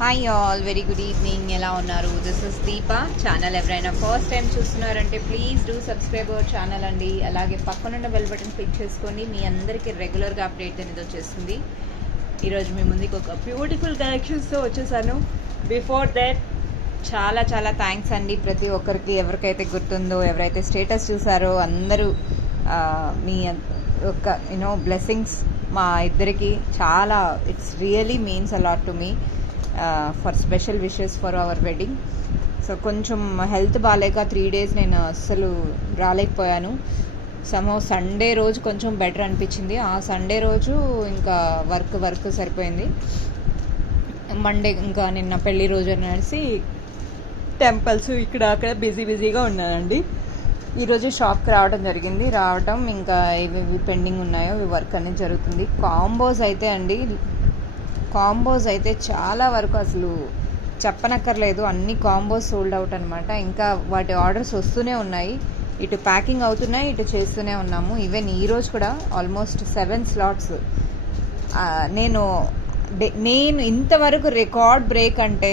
Hi all, very good evening. ఎలా ఉన్నారు? This is Deepa. Channel ఎవరైనా ఫస్ట్ టైం చూస్తున్నారంటే please do subscribe our channel అండి. అలాగే పక్కనున్న బెల్ బటన్ క్లిక్ చేసుకోండి. మీ అందరికీ రెగ్యులర్గా అప్డేట్ అనేది వచ్చేస్తుంది. ఈరోజు మీ ముందుకు ఒక బ్యూటిఫుల్ కలెక్షన్స్తో వచ్చేసాను. బిఫోర్ దట్ చాలా చాలా థ్యాంక్స్ అండి ప్రతి ఒక్కరికి, ఎవరికైతే గుర్తుందో, ఎవరైతే స్టేటస్ చూసారో అందరూ మీ యొక్క బ్లెస్సింగ్స్ మా ఇద్దరికి చాలా, it's really means a lot to me for special wishes for hour wedding. So కొంచెం హెల్త్ బాగాలేక 3 days నేను అస్సలు రాలేకపోయాను. సండే రోజు కొంచెం బెటర్ అనిపించింది. ఆ సండే రోజు ఇంకా వర్క్ సరిపోయింది. మండే ఇంకా నిన్న పెళ్లి రోజు అనేసి టెంపుల్స్ ఇక్కడ అక్కడ బిజీగా ఉన్నానండి. ఈరోజు షాప్కి రావడం ఇంకా ఇవి పెండింగ్ ఉన్నాయో ఇవి వర్క్ అనేది జరుగుతుంది. కాంబోస్ అయితే చాలా వరకు అసలు చెప్పనక్కర్లేదు, అన్ని కాంబోస్ సోల్డ్ అవుట్ అనమాట. ఇంకా వాటి ఆర్డర్స్ వస్తూనే ఉన్నాయి, ఇటు ప్యాకింగ్ అవుతున్నాయి, ఇటు చేస్తూనే ఉన్నాము. ఈవెన్ ఈరోజు కూడా ఆల్మోస్ట్ 7 slots. నేను ఇంతవరకు రికార్డ్ బ్రేక్ అంటే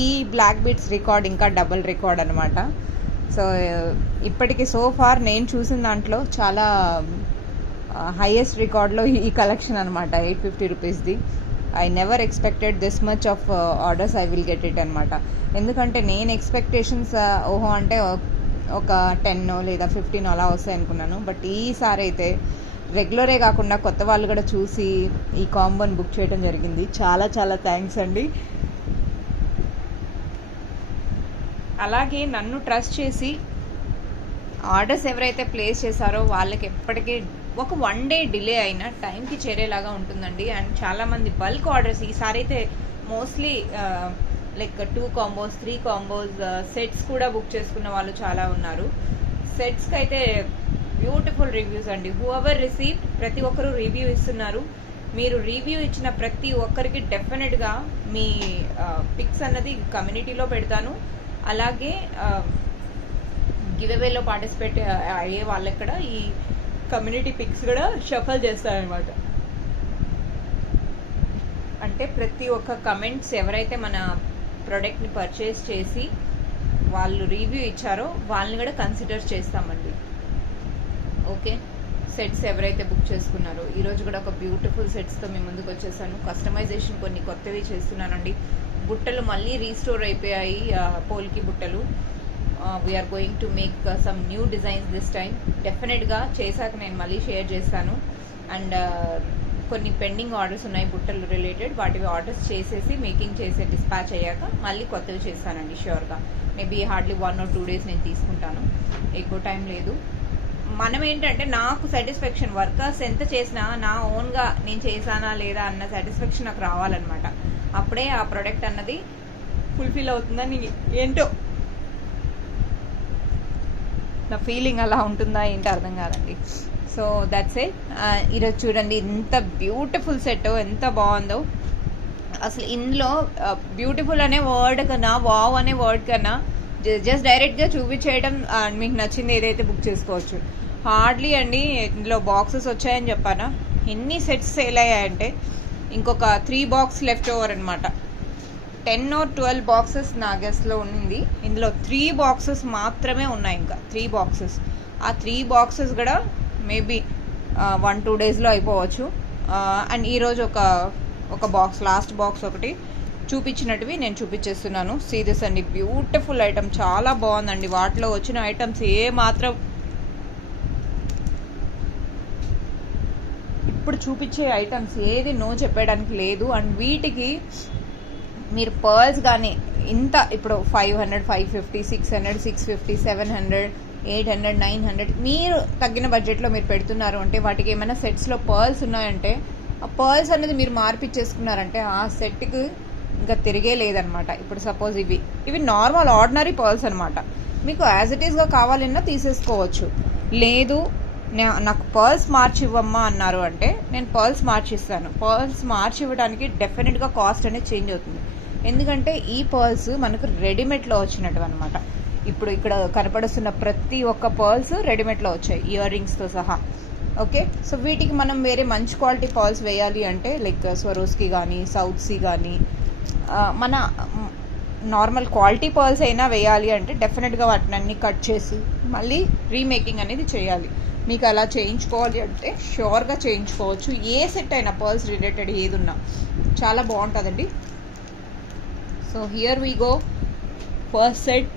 ఈ బ్లాక్ బీట్స్ రికార్డ్ ఇంకా డబుల్ రికార్డ్ అనమాట. సో ఇప్పటికి సో ఫార్ నేను చూసిన దాంట్లో చాలా హైయెస్ట్ రికార్డ్లో ఈ కలెక్షన్ అనమాట. 850 రూపీస్ది. I never expected this much of orders I will get it అనమాట. ఎందుకంటే నేను ఎక్స్పెక్టేషన్స్ అంటే ఒక 10 లేదా 15 అలా వస్తాయి అనుకున్నాను. బట్ ఈసారి అయితే రెగ్యులరే కాకుండా కొత్త వాళ్ళు కూడా చూసి ఈ కాంబోని బుక్ చేయడం జరిగింది. చాలా చాలా థ్యాంక్స్ అండి. అలాగే నన్ను ట్రస్ట్ చేసి ఆర్డర్స్ ఎవరైతే ప్లేస్ చేశారో వాళ్ళకి ఎప్పటికీ ఒక 1 day డిలే అయినా టైంకి చేరేలాగా ఉంటుందండి. అండ్ చాలామంది బల్క్ ఆర్డర్స్ ఈసారి అయితే mostly like 2 combos 3 combos sets కూడా బుక్ చేసుకున్న వాళ్ళు చాలా ఉన్నారు. సెట్స్కి అయితే బ్యూటిఫుల్ రివ్యూస్ అండి. హూఎవర్ రిసీవ్ ప్రతి ఒక్కరు రివ్యూ ఇస్తున్నారు. మీరు రివ్యూ ఇచ్చిన ప్రతి ఒక్కరికి డెఫినెట్గా మీ పిక్స్ అన్నది కమ్యూనిటీలో పెడతాను. అలాగే గివ్ అవేలో పార్టిసిపేట్ అయ్యే వాళ్ళకి కూడా ఈ కమ్యూనిటీ పిక్స్ కూడా షఫల్ చేస్తారనమాట. అంటే ప్రతి ఒక్క కమెంట్స్ ఎవరైతే మన ప్రోడక్ట్ని పర్చేస్ చేసి వాళ్ళు రివ్యూ ఇచ్చారో వాళ్ళని కూడా కన్సిడర్ చేస్తామండి. ఓకే, సెట్స్ ఎవరైతే బుక్ చేసుకున్నారో ఈరోజు కూడా ఒక బ్యూటిఫుల్ సెట్స్తో మీ ముందుకు వచ్చేసాను. కస్టమైజేషన్ కొన్ని కొత్తవి చేస్తున్నానండి. బుట్టలు మళ్ళీ రీస్టోర్ అయిపోయాయి, పోల్కి బుట్టలు. We're going to make some new designs this time. డెఫినెట్గా చేశాక నేను మళ్ళీ షేర్ చేస్తాను. అండ్ కొన్ని పెండింగ్ ఆర్డర్స్ ఉన్నాయి బుట్టలు రిలేటెడ్, వాటివి ఆర్డర్స్ చేసేసి మేకింగ్ చేసే డిస్పాచ్ అయ్యాక మళ్ళీ కొత్తవి చేస్తానండి ష్యూర్గా. మేబీ హార్డ్లీ 1 or 2 days నేను తీసుకుంటాను, ఎక్కువ టైం లేదు. మనం ఏంటంటే నాకు సాటిస్ఫాక్షన్, వర్కర్స్ ఎంత చేసినా నా ఓన్గా నేను చేశానా లేదా అన్న సాటిస్ఫాక్షన్ నాకు రావాలన్నమాట. అప్పుడే ఆ ప్రోడక్ట్ అన్నది ఫుల్ఫిల్ అవుతుందని ఏంటో నా ఫీలింగ్ అలా ఉంటుందా ఏంటో అర్థం కాదండి. So that's it. ఈరోజు చూడండి ఎంత బ్యూటిఫుల్ సెట్, ఎంత బాగుందో అసలు. ఇందులో బ్యూటిఫుల్ అనే వర్డ్ కన్నా, వావ్ అనే వర్డ్ కన్నా జస్ట్ డైరెక్ట్గా చూపించేయడం, మీకు నచ్చింది ఏదైతే బుక్ చేసుకోవచ్చు. హార్డ్లీ అండి ఇందులో బాక్సెస్ వచ్చాయని చెప్పానా, ఎన్ని సెట్స్ సేల్ అయ్యాయంటే ఇంకొక 3 box లెఫ్ట్ ఓవర్ అనమాట. 10 or 12 boxes నా గెస్ట్లో ఉంది. ఇందులో 3 boxes మాత్రమే ఉన్నాయి, ఇంకా 3 boxes. ఆ 3 boxes కూడా మేబీ 1-2 daysలో అయిపోవచ్చు. అండ్ ఈరోజు ఒక బాక్స్, లాస్ట్ బాక్స్ ఒకటి చూపించినట్టువి నేను చూపించేస్తున్నాను. సీరియస్ అండి, బ్యూటిఫుల్ ఐటమ్, చాలా బాగుందండి. వాటిలో వచ్చిన ఐటమ్స్ ఏ మాత్రం ఇప్పుడు చూపించే ఐటమ్స్ ఏది నో చెప్పడానికి లేదు. అండ్ వీటికి మీరు పర్ల్స్ కానీ ఇంత ఇప్పుడు 500, 550, 600, 650, 700, 800, 900 మీరు తగ్గిన బడ్జెట్లో మీరు పెడుతున్నారు అంటే వాటికి ఏమైనా సెట్స్లో పర్ల్స్ ఉన్నాయంటే ఆ పర్ల్స్ అనేది మీరు మార్పిచ్చేసుకున్నారంటే ఆ సెట్కి ఇంకా తిరిగే లేదనమాట. ఇప్పుడు సపోజ్ ఇవి నార్మల్ ఆర్డినరీ పర్ల్స్ అనమాట. మీకు యాజ్ ఇట్ ఈస్గా కావాలన్నా తీసేసుకోవచ్చు. లేదు నాకు పర్ల్స్ మార్చి ఇవ్వమ్మా అన్నారు అంటే నేను పర్ల్స్ మార్చిస్తాను. పర్ల్స్ మార్చి ఇవ్వడానికి డెఫినెట్గా కాస్ట్ అనేది చేంజ్ అవుతుంది. ఎందుకంటే ఈ పర్ల్స్ మనకు రెడీమేడ్లో వచ్చినట్టు అనమాట. ఇప్పుడు ఇక్కడ కనపడుస్తున్న ప్రతి ఒక్క పర్ల్స్ రెడీమేడ్లో వచ్చాయి, ఇయర్ రింగ్స్తో సహా. ఓకే, సో వీటికి మనం వేరే మంచి క్వాలిటీ పర్ల్స్ వేయాలి అంటే లైక్ స్వరోస్కి కానీ, సౌత్ సీ కానీ, మన నార్మల్ క్వాలిటీ పర్ల్స్ అయినా వేయాలి అంటే డెఫినెట్గా వాటిని అన్ని కట్ చేసి మళ్ళీ రీమేకింగ్ అనేది చేయాలి. మీకు అలా చేయించుకోవాలి అంటే ష్యూర్గా చేయించుకోవచ్చు. ఏ సెట్ అయినా పర్ల్స్ రిలేటెడ్ ఏది ఉన్నా చాలా బాగుంటుందండి. So here we go first set.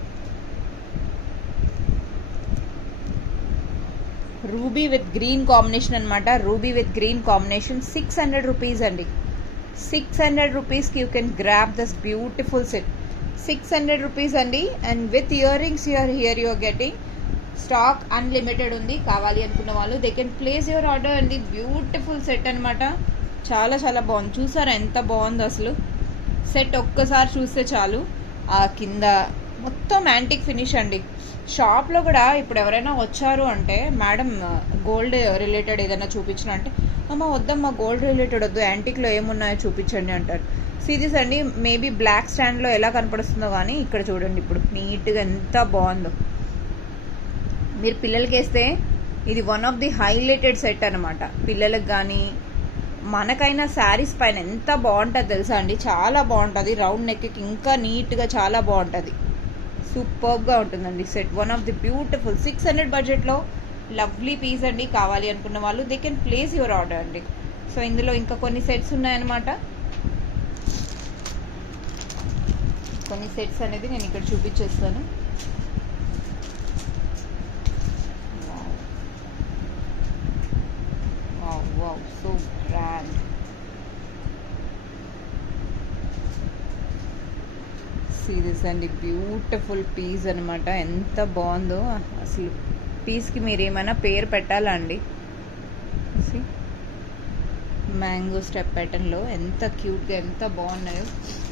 Ruby with green combination అనమాట. Ruby with green combination 600 rupees అండి. 600 రూపీస్కి you can grab this beautiful set. 600 rupees అండి. And with year rings here you're getting. Stock unlimited ఉంది. కావాలి అనుకున్న వాళ్ళు they can place your order అండి. Beautiful set అనమాట. చాలా చాలా బాగుంది. చూసారా ఎంత బాగుందో అసలు. సెట్ ఒక్కసారి చూస్తే చాలు. ఆ కింద మొత్తం యాంటిక్ ఫినిష్ అండి. షాప్లో కూడా ఇప్పుడు ఎవరైనా వచ్చారు అంటే మేడం గోల్డ్ రిలేటెడ్ ఏదైనా చూపించిన అంటే అమ్మ వద్దమ్మా గోల్డ్ రిలేటెడ్ వద్దు, యాంటిక్లో ఏమున్నాయో చూపించండి అంటారు. సీరీస్ అండి. మేబీ బ్లాక్ స్టాండ్లో ఎలా కనపడుస్తుందో కానీ ఇక్కడ చూడండి ఇప్పుడు నీట్గా ఎంత బాగుందో. మీరు పిల్లలకి వేస్తే ఇది one of the highlighted set అనమాట. పిల్లలకు కానీ మనకైనా శారీస్ పైన ఎంత బాగుంటుంది తెలుసా అండి. చాలా బాగుంటుంది. రౌండ్ నెక్కి ఇంకా నీట్గా చాలా బాగుంటుంది. సూపర్గా ఉంటుందండి set. One of the beautiful 600 బడ్జెట్లో లవ్లీ పీస్ అండి. కావాలి అనుకున్న వాళ్ళు they can place your order అండి. సో ఇందులో ఇంకా కొన్ని సెట్స్ ఉన్నాయన్నమాట. కొన్ని సెట్స్ అనేది నేను ఇక్కడ చూపించేస్తాను. Wow so grand. సీరియస్ అండి బ్యూటిఫుల్ పీస్ అనమాట. ఎంత బాగుందో అసలు. పీస్కి మీరు ఏమైనా పేరు పెట్టాలా అండి. మ్యాంగో స్టెప్ ప్యాటర్న్లో ఎంత క్యూట్గా ఎంత బాగున్నాయో.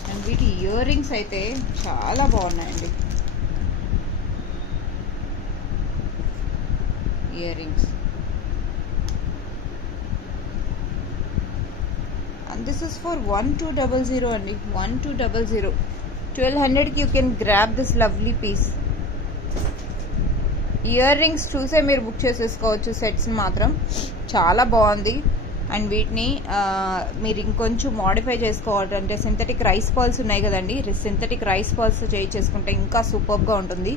అండ్ వీటి ఇయర్ రింగ్స్ అయితే చాలా బాగున్నాయండి. Ear rings and this is for 1200 అండి. 1200. 1200కి you can grab this lovely piece. Ear rings చూసే మీరు బుక్ చేసేసుకోవచ్చు. సెట్స్ మాత్రం చాలా బాగుంది. అండ్ వీటిని మీరు ఇంకొంచెం మోడిఫై చేసుకోవాలంటే సింథటిక్ రైస్ పర్ల్స్ ఉన్నాయి కదండి. సింథటిక్ రైస్ పర్ల్స్ చేసుకుంటే ఇంకా సూపర్గా ఉంటుంది.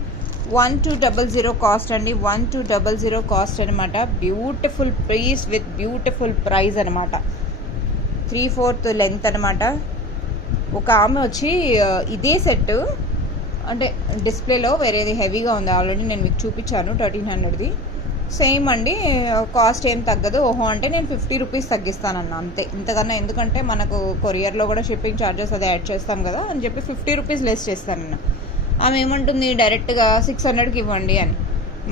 1200 కాస్ట్ అండి. 1200 కాస్ట్ అనమాట. Beautiful piece with beautiful price అనమాట. 3/4 లెంత్ అనమాట. ఒక ఆమె వచ్చి ఇదే సెట్ అంటే డిస్ప్లేలో వేరేది హెవీగా ఉంది. ఆల్రెడీ నేను మీకు చూపించాను 1300ది. సేమ్ అండి. కాస్ట్ ఏం తగ్గదు. ఓహో అంటే నేను 50 రూపీస్ తగ్గిస్తానన్న అంతే. ఇంతకన్నా ఎందుకంటే మనకు కొరియర్లో కూడా షిప్పింగ్ ఛార్జెస్ అది యాడ్ చేస్తాం కదా అని చెప్పి 50 రూపీస్ లెస్ చేస్తానన్న. ఆమె ఏమంటుంది డైరెక్ట్గా 600కి ఇవ్వండి అని.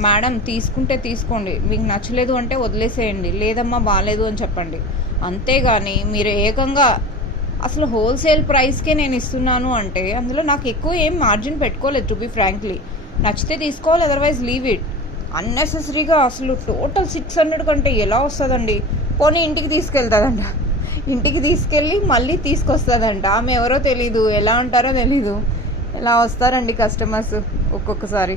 మేడం తీసుకుంటే తీసుకోండి, మీకు నచ్చలేదు అంటే వదిలేసేయండి, లేదమ్మా బాగాలేదు అని చెప్పండి. అంతేగాని మీరు ఏకంగా అసలు హోల్సేల్ ప్రైస్కే నేను ఇస్తున్నాను అంటే అందులో నాకు ఎక్కువ ఏం మార్జిన్ పెట్టుకోలేదు. టు బి ఫ్రాంక్లీ నచ్చితే తీసుకోవాలి, అదర్వైజ్ లీవ్ ఇట్. అన్నెసెసరీగా అసలు టోటల్ 600 కంటే ఎలా వస్తుందండి. పోనీ ఇంటికి తీసుకెళ్తుందంట. ఇంటికి తీసుకెళ్ళి మళ్ళీ తీసుకొస్తుందంట. ఆమె ఎవరో తెలీదు, ఎలా ఉంటారో తెలీదు. ఎలా వస్తారండి కస్టమర్స్ ఒక్కొక్కసారి.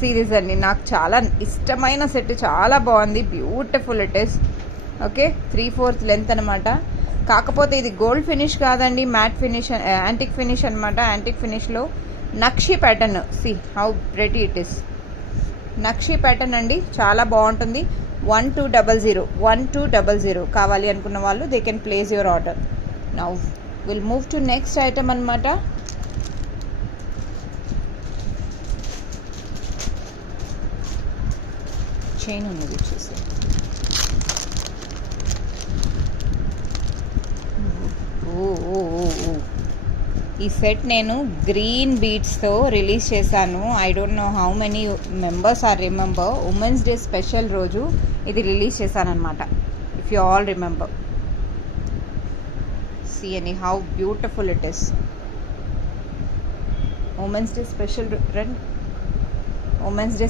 సీరియస్ అండి నాకు చాలా ఇష్టమైన సెట్. చాలా బాగుంది. Beautiful it is. Okay 3/4 length అనమాట. కాకపోతే ఇది గోల్డ్ ఫినిష్ కాదండి, మ్యాట్ ఫినిష్, యాంటిక్ ఫినిష్ అనమాట. యాంటిక్ ఫినిష్లో nakshi pattern. See how pretty it is. Nakshi pattern అండి. చాలా బాగుంటుంది. 1200 కావాలి అనుకున్న వాళ్ళు they can place your order. Now will move to next item అనమాట. చైన్ ఉన్నది వచ్చేసి. ఈ సెట్ నేను గ్రీన్ బీడ్స్తో రిలీజ్ చేశాను. I don't know how many members are remember. Women's day special రోజు ఇది రిలీజ్ చేశాను అనమాట. If you all remember. See అని how beautiful it is. Women's day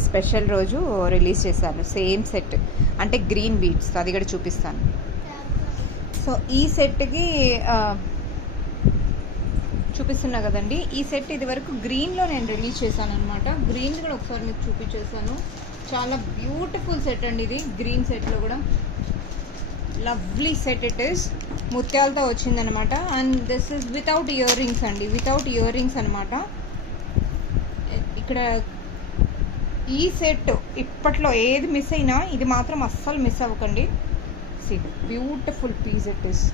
special రోజు రిలీజ్ చేశాను. సేమ్ సెట్ అంటే గ్రీన్ బీడ్స్. అది కూడా చూపిస్తాను. సో ఈ సెట్కి చూపిస్తున్నా కదండి. ఈ సెట్ ఇది వరకు గ్రీన్లో నేను రిలీజ్ చేశాను అనమాట. గ్రీన్ కూడా ఒకసారి మీకు చూపించేసాను. చాలా బ్యూటిఫుల్ సెట్ అండి ఇది. గ్రీన్ సెట్లో కూడా లవ్లీ సెట్ ఇట్ ఇస్. ముత్యాలతో వచ్చిందనమాట. And this is without ear rings అండి, వితౌట్ ఇయర్ రింగ్స్ అనమాట. ఇక్కడ ఈ సెట్ ఇప్పట్లో ఏది మిస్ అయినా ఇది మాత్రం అస్సలు మిస్ అవ్వకండి. See beautiful piece it is.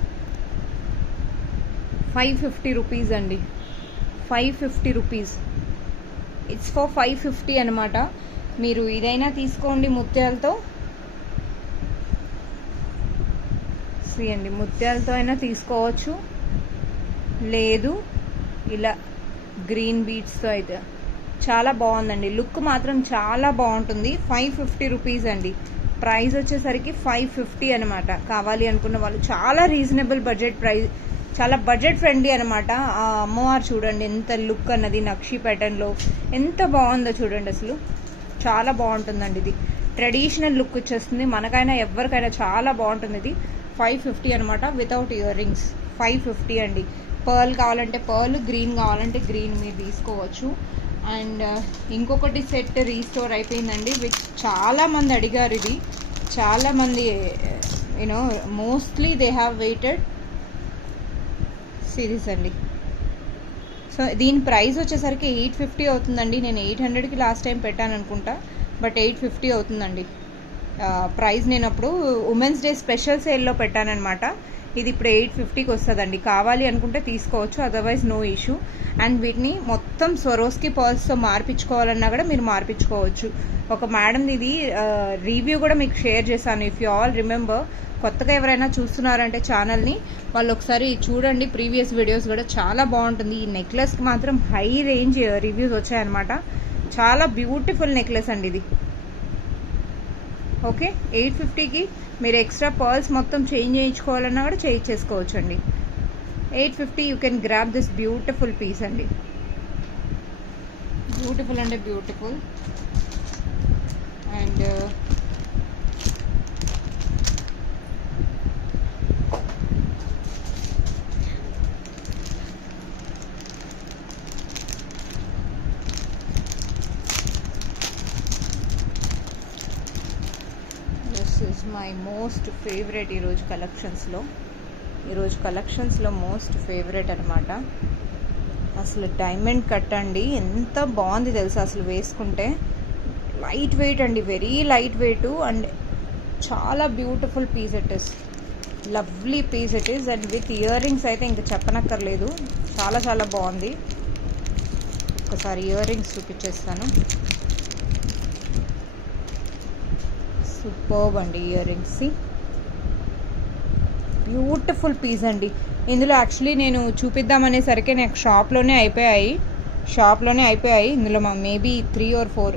550 rupees అండి, 550 రూపీస్. ఇట్స్ ఫర్ 550 అనమాట. మీరు ఇదైనా తీసుకోండి ముత్యాలతో. సి అండి, ముత్యాలతో అయినా తీసుకోవచ్చు, లేదు ఇలా గ్రీన్ బీడ్స్తో అయితే చాలా బాగుందండి. లుక్ మాత్రం చాలా బాగుంటుంది. 550 రూపీస్ అండి. ప్రైస్ వచ్చేసరికి 550 అనమాట. కావాలి అనుకున్న వాళ్ళు చాలా రీజనబుల్ బడ్జెట్ ప్రైస్, చాలా బడ్జెట్ ఫ్రెండ్లీ అనమాట. ఆ అమ్మవారు చూడండి ఎంత లుక్ అన్నది, నక్షి ప్యాటర్న్లో ఎంత బాగుందో చూడండి. అసలు చాలా బాగుంటుందండి. ఇది ట్రెడిషనల్ లుక్ వచ్చేస్తుంది. మనకైనా ఎవరికైనా చాలా బాగుంటుంది. ఇది 550 అనమాట, వితౌట్ ఇయర్ రింగ్స్. 550 అండి. పర్ల్ కావాలంటే పర్ల్, గ్రీన్ కావాలంటే గ్రీన్ మీరు తీసుకోవచ్చు. అండ్ ఇంకొకటి సెట్ రీస్టోర్ అయిపోయిందండి, విచ్ చాలామంది అడిగారు. ఇది చాలామంది you know mostly they have weighted series అండి. సో దీని ప్రైస్ వచ్చేసరికి 850 అవుతుందండి. నేను 800కి లాస్ట్ టైం పెట్టాను అనుకుంటా, బట్ 850 అవుతుందండి ప్రైస్. నేను అప్పుడు ఉమెన్స్ డే స్పెషల్ సేల్లో పెట్టానమాట. ఇది ఇప్పుడు 850కి వస్తుందండి. కావాలి అనుకుంటే తీసుకోవచ్చు, అదర్వైజ్ నో ఇష్యూ. అండ్ వీటిని మొత్తం స్వరోస్కి పర్ల్స్తో మార్పించుకోవాలన్నా కూడా మీరు మార్పించుకోవచ్చు. ఒక మేడం ఇది రివ్యూ కూడా మీకు షేర్ చేశాను. ఇఫ్ యూ ఆల్ రిమెంబర్, కొత్తగా ఎవరైనా చూస్తున్నారంటే ఛానల్ని, వాళ్ళు ఒకసారి చూడండి. ప్రీవియస్ వీడియోస్ కూడా చాలా బాగుంటుంది. ఈ నెక్లెస్కి మాత్రం హై రేంజ్ రివ్యూస్ వచ్చాయన్నమాట. చాలా బ్యూటిఫుల్ నెక్లెస్ అండి ఇది. ఓకే, 850కి మీరు ఎక్స్ట్రా పర్ల్స్ మొత్తం చేంజ్ చేయించుకోవాలన్నా కూడా చేయించేసుకోవచ్చు అండి. 850 you can grab this beautiful piece అండి. బ్యూటిఫుల్ అంటే beautiful. And my most favourite ఈరోజు కలెక్షన్స్లో మోస్ట్ ఫేవరెట్ అనమాట. అసలు డైమండ్ కట్ అండి, ఎంత బాగుంది తెలుసా అసలు. వేసుకుంటే లైట్ వెయిట్ అండి, వెరీ లైట్ వెయిట్. అండ్ చాలా beautiful piece it is, lovely piece it is. And with ear rings అయితే ఇంకా చెప్పనక్కర్లేదు, చాలా చాలా బాగుంది. ఒకసారి ఇయర్ రింగ్స్ చూపించేస్తాను. సూపర్బ్ అండి ఇయర్ రింగ్స్, బ్యూటిఫుల్ పీస్ అండి. ఇందులో యాక్చువల్లీ నేను చూపిద్దామనేసరికి నాకు షాప్లోనే అయిపోయాయి. ఇందులో మేబీ 3 or 4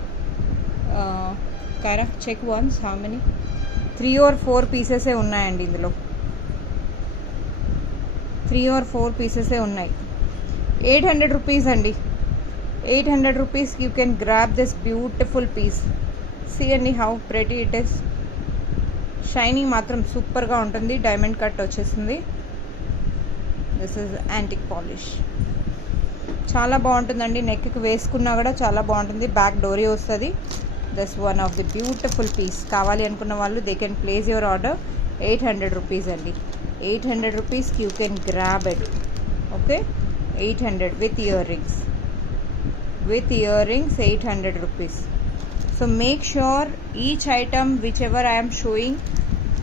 కారా check once how many 3 or 4 పీసెసే ఉన్నాయండి. ఇందులో 3 or 4 పీసెసే ఉన్నాయి. 800 రూపీస్ అండి. 800 rupees you can grab this beautiful piece. See అండి how pretty it is. Shining మాత్రం సూపర్గా ఉంటుంది. డైమండ్ కట్ వచ్చేసింది. This is antique polish. చాలా బాగుంటుందండి. నెక్కి వేసుకున్నా కూడా చాలా బాగుంటుంది. బ్యాక్ డోరీ వస్తుంది. This one of the beautiful piece. కావాలి అనుకున్న వాళ్ళు they can place your order. 800 rupees అండి. 800 రూపీస్కి you can grab it. Okay, 800 with ear rings. 800 rupees. So make sure each item whichever I am showing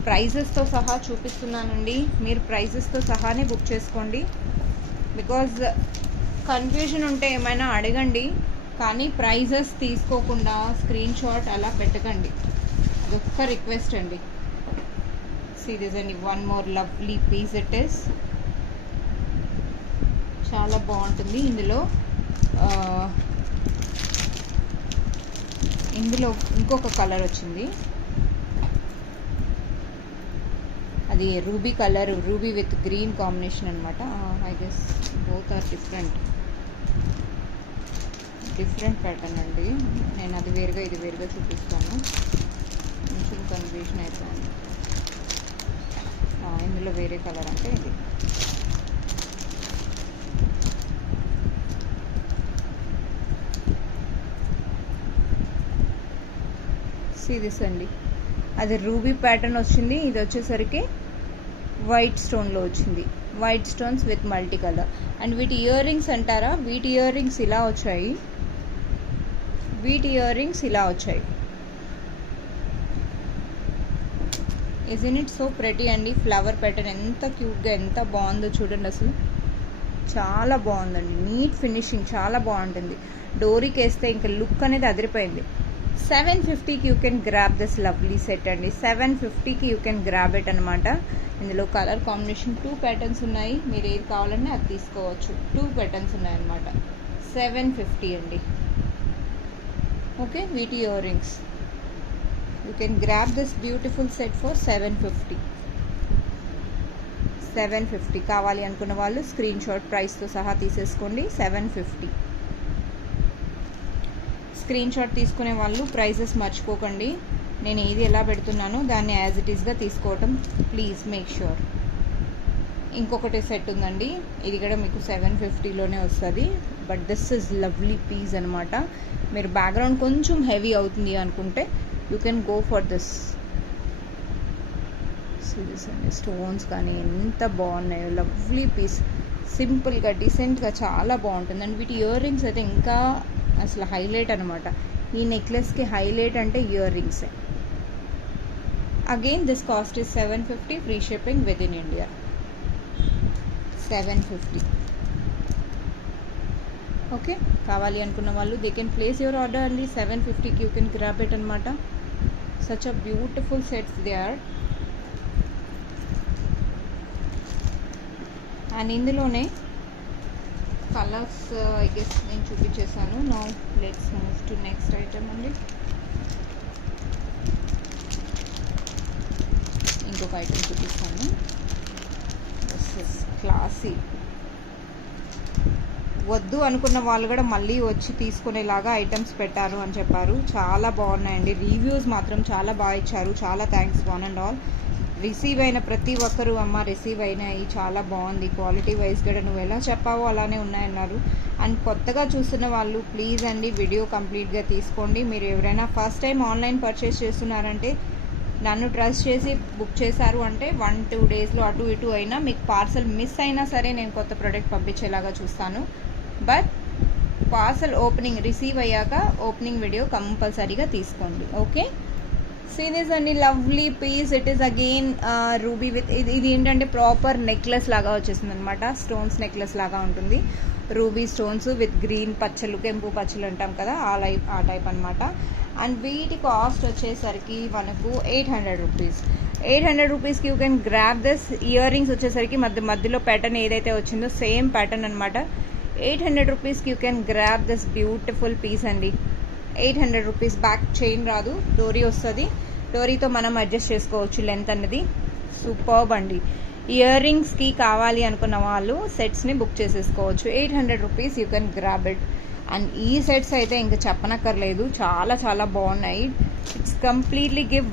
ప్రైజెస్తో సహా చూపిస్తున్నానండి. మీరు ప్రైజెస్తో సహానే బుక్ చేసుకోండి. Because confusion ఉంటే ఏమైనా అడగండి, కానీ ప్రైజెస్ తీసుకోకుండా స్క్రీన్ షాట్ అలా పెట్టకండి. అదొక్క రిక్వెస్ట్ అండి. సీరియస్ అండి. One more lovely piece it is. చాలా బాగుంటుంది. ఇందులో ఇంకొక కలర్ వచ్చింది, అది ruby colour, ruby with green combination అనమాట. I guess both are different pattern అండి. నేను అది వేరుగా ఇది వేరుగా చూపిస్తాను. కొంచెం కన్ఫ్యూషన్ అయిపోయింది. ఇందులో వేరే కలర్ అంటే ఇది. సిరీస్ అండి. అది రూబీ ప్యాటర్న్ వచ్చింది. ఇది వచ్చేసరికి వైట్ స్టోన్లో వచ్చింది, white stones with multi colour. And వీటి ఇయర్ రింగ్స్ అంటారా, వీటి ఇయర్ రింగ్స్ ఇలా వచ్చాయి, వీటి ఇయర్ రింగ్స్ ఇలా వచ్చాయి. ఇజన్ ఇట్ సో ప్రెటీ అండి. ఫ్లవర్ ప్యాటర్న్ ఎంత క్యూట్గా ఎంత బాగుందో చూడండి, అసలు చాలా బాగుందండి. నీట్ ఫినిషింగ్ చాలా బాగుంటుంది. డోరీకి వేస్తే ఇంకా లుక్ అనేది అదిరిపోయింది. 750కి you can grab this lovely set అండి. 750కి యూ కెన్ గ్రాబ్ ఇట్ అనమాట. ఇందులో కలర్ కాంబినేషన్ 2 ప్యాటర్న్స్ ఉన్నాయి. మీరు ఏది కావాలంటే అది తీసుకోవచ్చు. 2 ప్యాటర్న్స్ ఉన్నాయన్నమాట. 750 అండి. ఓకే, వీటి ear rings you can grab this beautiful set for 750. 750 కావాలి అనుకున్న వాళ్ళు స్క్రీన్ షాట్ ప్రైస్తో సహా తీసేసుకోండి. 750 స్క్రీన్ షాట్ తీసుకునే వాళ్ళు ప్రైజెస్ మర్చిపోకండి. నేను ఏది ఎలా పెడుతున్నానో దాన్ని యాజ్ ఇట్ ఈస్గా తీసుకోవటం ప్లీజ్ మేక్ ష్యూర్. ఇంకొకటి సెట్ ఉందండి, ఇది కూడా మీకు 750లోనే వస్తుంది. But this is lovely piece అనమాట. మీరు బ్యాక్గ్రౌండ్ కొంచెం హెవీ అవుతుంది అనుకుంటే you can go for this. Series అండి, స్టోన్స్ కానీ ఎంత బాగున్నాయో, లవ్లీ పీస్. సింపుల్గా డీసెంట్గా చాలా బాగుంటుంది. అండ్ వీటి ఇయర్ రింగ్స్ అయితే ఇంకా అసలు హైలైట్ అనమాట. ఈ నెక్లెస్కి హైలైట్ అంటే ఇయర్ రింగ్సే. Again this cost is 750, free shipping within India. 750. Okay, కావాలి అనుకున్న వాళ్ళు they can place your order అండి. 750కి యూ కెన్ గ్రాబ్ ఇట్ అనమాట. Such a beautiful sets they are. And ఇందులోనే కలర్స్ ఐ గెస్ నేను చూపించేసాను. Now let's move to next item అండి. ఇంకొక ఐటమ్ చూపిస్తాను. This is classy. వద్దు అనుకున్న వాళ్ళు కూడా మళ్ళీ వచ్చి తీసుకునేలాగా ఐటమ్స్ పెట్టారు అని చెప్పారు. చాలా బాగున్నాయండి. రివ్యూస్ మాత్రం చాలా బాగా ఇచ్చారు. చాలా thanks one and all. Receive అయిన ప్రతి ఒక్కరు అమ్మ రిసీవ్ అయినాయి, చాలా బాగుంది, క్వాలిటీ వైజ్ కూడా నువ్వు ఎలా చెప్పావో అలానే ఉన్నాయన్నారు. అండ్ కొత్తగా చూస్తున్న వాళ్ళు ప్లీజ్ అండి వీడియో కంప్లీట్గా తీసుకోండి. మీరు ఎవరైనా ఫస్ట్ టైం ఆన్లైన్ పర్చేస్ చేస్తున్నారంటే నన్ను ట్రస్ట్ చేసి బుక్ చేశారు అంటే 1-2 డేస్లో అటు ఇటు అయినా మీకు పార్సల్ మిస్ అయినా సరే నేను కొత్త ప్రోడక్ట్ పంపించేలాగా చూస్తాను. బట్ పార్సల్ ఓపెనింగ్ రిసీవ్ అయ్యాక ఓపెనింగ్ వీడియో కంపల్సరీగా తీసుకోండి. ఓకే, సీ దిస్ అండి lovely piece. It is again ruby with ఇది ఏంటంటే ప్రాపర్ నెక్లెస్ లాగా వచ్చేసింది అనమాట. స్టోన్స్ నెక్లెస్ లాగా ఉంటుంది. రూబీ స్టోన్స్ విత్ గ్రీన్ పచ్చలు, కెంపు పచ్చలు అంటాం కదా, ఆ టైప్ అనమాట. అండ్ వీటి కాస్ట్ వచ్చేసరికి మనకు 800 రూపీస్. 800 రూపీస్కి you can grab this. Ear rings వచ్చేసరికి మధ్యలో ప్యాటర్న్ ఏదైతే వచ్చిందో సేమ్ ప్యాటర్న్ అనమాట. 800 రూపీస్కి you can grab this beautiful piece అండి. 800 రూపీస్. బ్యాక్ చైన్ రాదు, డోరీ వస్తుంది. డోరీతో మనం అడ్జస్ట్ చేసుకోవచ్చు లెంత్ అన్నది. సూపర్బ్ అండి. ఇయర్ రింగ్స్కి కావాలి అనుకున్న వాళ్ళు సెట్స్ని బుక్ చేసేసుకోవచ్చు. 800 rupees you can grab it. And ఈ సెట్స్ అయితే ఇంకా చెప్పనక్కర్లేదు, చాలా చాలా బాగున్నాయి. It's completely give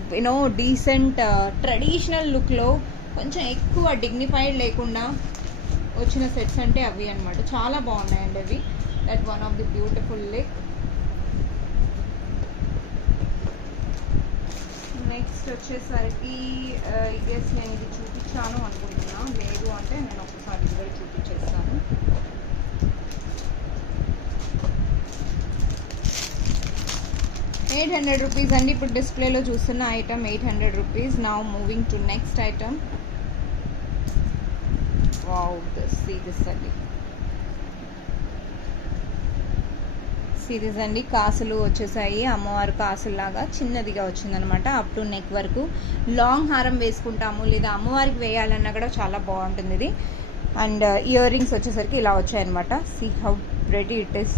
decent traditional లుక్లో కొంచెం ఎక్కువ డిగ్నిఫైడ్ లేకుండా వచ్చిన సెట్స్ అంటే అవి అనమాట. చాలా బాగున్నాయండి అవి. That one of the beautiful look. Next వచ్చేసరికి ఐ గెస్ నేను ఇది చూపించాను అనుకుంటున్నా, లేదు అంటే నేను ఒకసారి ఇది కూడా చూపించేస్తాను. ₹800 అండి. ఇప్పుడు డిస్ప్లేలో చూస్తున్న item ₹800. Now moving to next item. Wow, see this అండి. సిరీస్ అండి. కాసులు వచ్చేసాయి, అమ్మవారు కాసులాగా చిన్నదిగా వచ్చిందనమాట. అప్ టు నెక్ వరకు లాంగ్ హారం వేసుకుంటాము లేదా అమ్మవారికి వేయాలన్నా కూడా చాలా బాగుంటుంది ఇది. అండ్ ఇయర్ రింగ్స్ వచ్చేసరికి ఇలా వచ్చాయన్నమాట. See how pretty it is.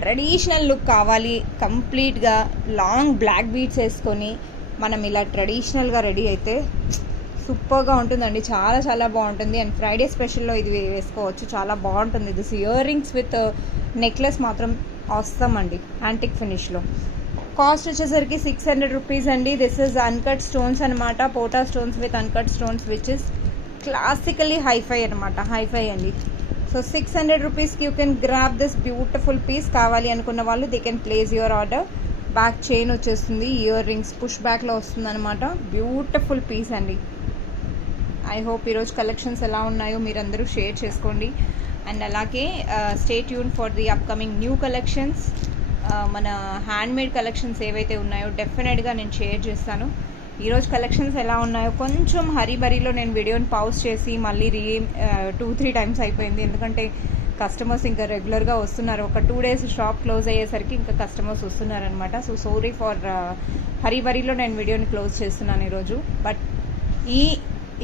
Traditional look కావాలి కంప్లీట్గా లాంగ్ బ్లాక్ బీడ్స్ వేసుకొని మనం ఇలా ట్రెడిషనల్గా రెడీ అయితే సూపర్గా ఉంటుందండి. చాలా చాలా బాగుంటుంది. అండ్ ఫ్రైడే స్పెషల్లో ఇది వేసుకోవచ్చు, చాలా బాగుంటుంది. This ear rings with necklace మాత్రం అవసరం అండి, యాంటిక్ ఫినిష్లో. కాస్ట్ వచ్చేసరికి ₹600 అండి. దిస్ ఇస్ అన్కట్ స్టోన్స్ అనమాట, పోటా stones with uncut stones which is classically hi-fi అనమాట, హైఫై అండి. సో ₹600కి you can grab this beautiful piece. కావాలి అనుకున్న వాళ్ళు they can place your order. Back chain వచ్చేస్తుంది, ఇయర్ రింగ్స్ పుష్ బ్యాక్లో వస్తుంది అనమాట. బ్యూటిఫుల్ పీస్ అండి. ఐ హోప్ ఈరోజు కలెక్షన్స్ ఎలా ఉన్నాయో మీరందరూ షేర్ చేసుకోండి. అండ్ అలాగే stay tune for the upcoming new collections. మన హ్యాండ్మేడ్ కలెక్షన్స్ ఏవైతే ఉన్నాయో డెఫినెట్గా నేను షేర్ చేస్తాను. ఈరోజు కలెక్షన్స్ ఎలా ఉన్నాయో కొంచెం హరీబరీలో నేను వీడియోని పాజ్ చేసి మళ్ళీ 2-3 టైమ్స్ అయిపోయింది. ఎందుకంటే కస్టమర్స్ ఇంకా రెగ్యులర్గా వస్తున్నారు. ఒక 2 days షాప్ క్లోజ్ అయ్యేసరికి ఇంకా కస్టమర్స్ వస్తున్నారనమాట. సో సారీ ఫర్ హరీబరీలో నేను వీడియోని క్లోజ్ చేస్తున్నాను ఈరోజు. బట్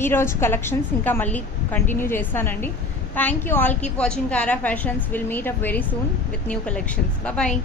ఈరోజు కలెక్షన్స్ ఇంకా మళ్ళీ కంటిన్యూ చేస్తానండి. Thank you all. Keep watching Kara fashions. Will meet up very soon with new collections. Bye.